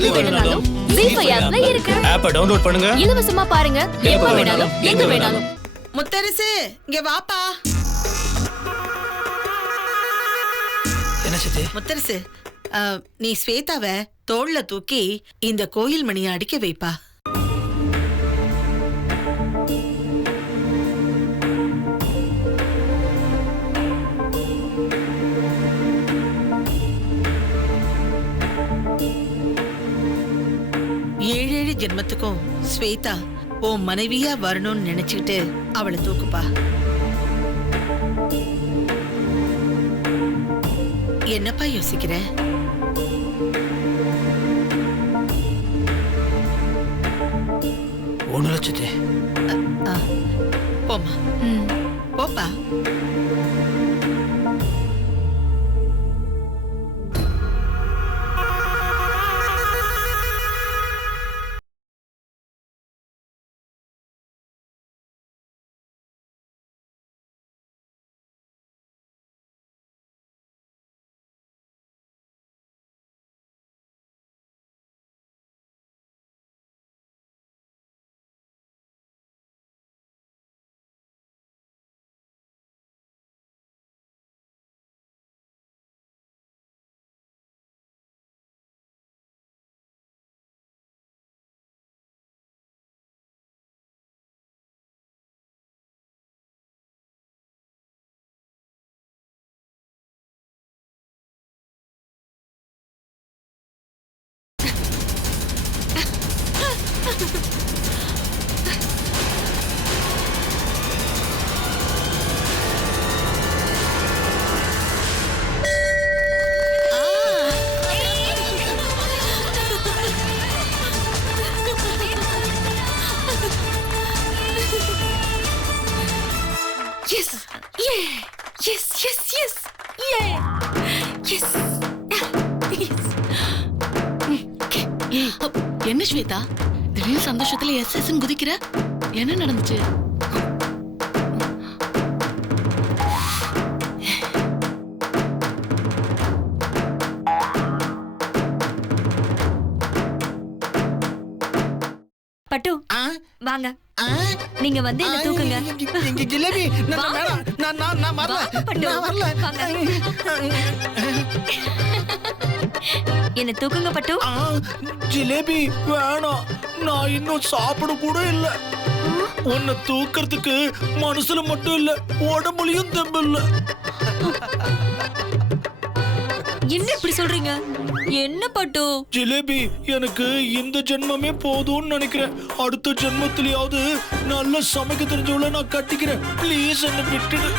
எது வேணும்னாலும் ஜீ5 ஆப்ல இருக்கு. ஆப்பை டவுன்லோட் பண்ணுங்க. இலவசமா பாருங்க. எப்ப வேணாலும் எங்க வேணாலும். முத்தரசு இங்க வாப்பா. என்ன சித்தி? முத்தரசு நீ ஸ்வேதாவை தோள்ல தூக்கி இந்த கோயில் மணியை அடிக்க வைப்பா. ஏழேழு ஜென்மத்துக்கும் ஸ்வேதா உன் மனைவியா வரணும்னு நினைச்சுக்கிட்டு அவளை தூக்குப்பா. என்னப்பா யோசிக்கிற? ஒண்ணு சித்தி. போமா போப்பா. என்ன ஸ்வேதா, திடீர்னு சந்தோஷத்துல எஸ் குதிக்கிற? என்ன நடந்துச்சு? பட்டு வாங்க. நீங்க வந்து என்ன தூக்குங்க. ஜிலேபி நான் வரல. என்ன தூக்குங்க பட்டு. ஜிலேபி வேணாம், நான் இன்னும் சாப்பிட கூட இல்ல. உன்னை தூக்கிறதுக்கு மனசுல மட்டும் இல்ல, உடம்புலயும் தெம்பு இல்ல. என்ன இப்படி சொல்றீங்க? என்ன பட்டு? ஜிலேபி, எனக்கு இந்த ஜென்மமே போதும்னு நினைக்கிறேன். அடுத்த ஜென்மத்திலேயாவது நல்ல சமைக்க தெரிஞ்சவள நான் கட்டிக்கிறேன். ப்ளீஸ் என்ன விட்டுடு.